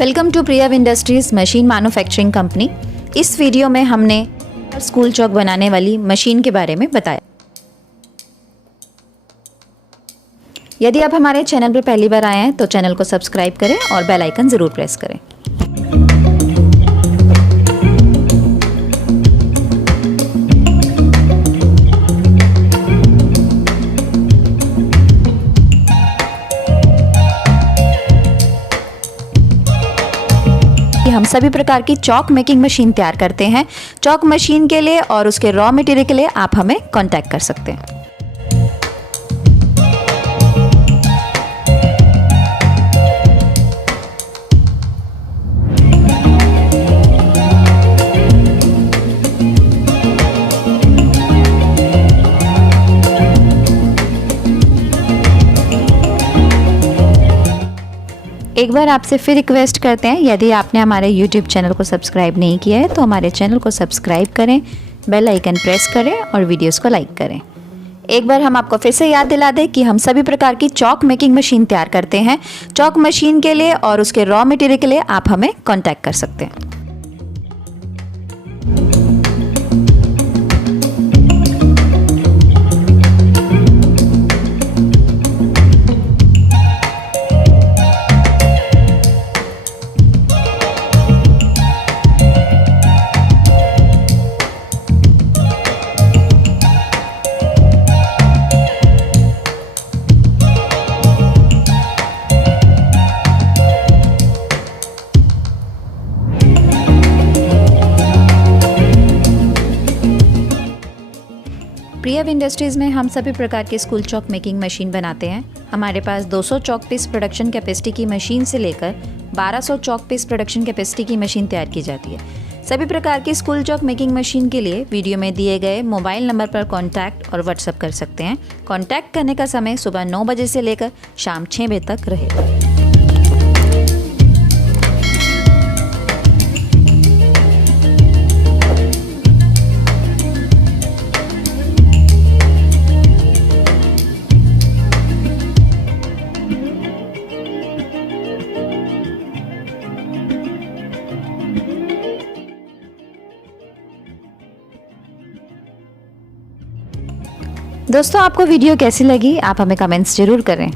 Welcome to Priyav industries machine manufacturing company. इस video में हमने स्कूल चौक बनाने वाली मशीन के बारे में बताया। यदि आप हमारे चैनल पर पहली बार आए हैं तो चैनल को सब्सक्राइब करें और बेल आइकन ज़रूर प्रेस करें। हम सभी प्रकार की चॉक मेकिंग मशीन तैयार करते हैं। चॉक मशीन के लिए और उसके रॉ मटेरियल के लिए आप हमें कांटेक्ट कर सकते हैं। एक बार आपसे फिर रिक्वेस्ट करते हैं, यदि आपने हमारे YouTube चैनल को सब्सक्राइब नहीं किया है तो हमारे चैनल को सब्सक्राइब करें, बेल आइकन प्रेस करें और वीडियोस को लाइक करें। एक बार हम आपको फिर से याद दिला दें कि हम सभी प्रकार की चॉक मेकिंग मशीन तैयार करते हैं। चॉक मशीन के लिए और उसके रॉ मटेरियल के लिए आप हमें कॉन्टैक्ट कर सकते हैं। प्रियव इंडस्ट्रीज़ में हम सभी प्रकार के स्कूल चॉक मेकिंग मशीन बनाते हैं। हमारे पास 200 चॉक पीस प्रोडक्शन कैपेसिटी की मशीन से लेकर 1200 चॉक पीस प्रोडक्शन कैपेसिटी की मशीन तैयार की जाती है। सभी प्रकार की स्कूल चॉक मेकिंग मशीन के लिए वीडियो में दिए गए मोबाइल नंबर पर कॉन्टैक्ट और व्हाट्सएप कर सकते हैं। कॉन्टैक्ट करने का समय सुबह 9 बजे से लेकर शाम 6 बजे तक रहेगा। दोस्तों, आपको वीडियो कैसी लगी आप हमें कमेंट्स जरूर करें।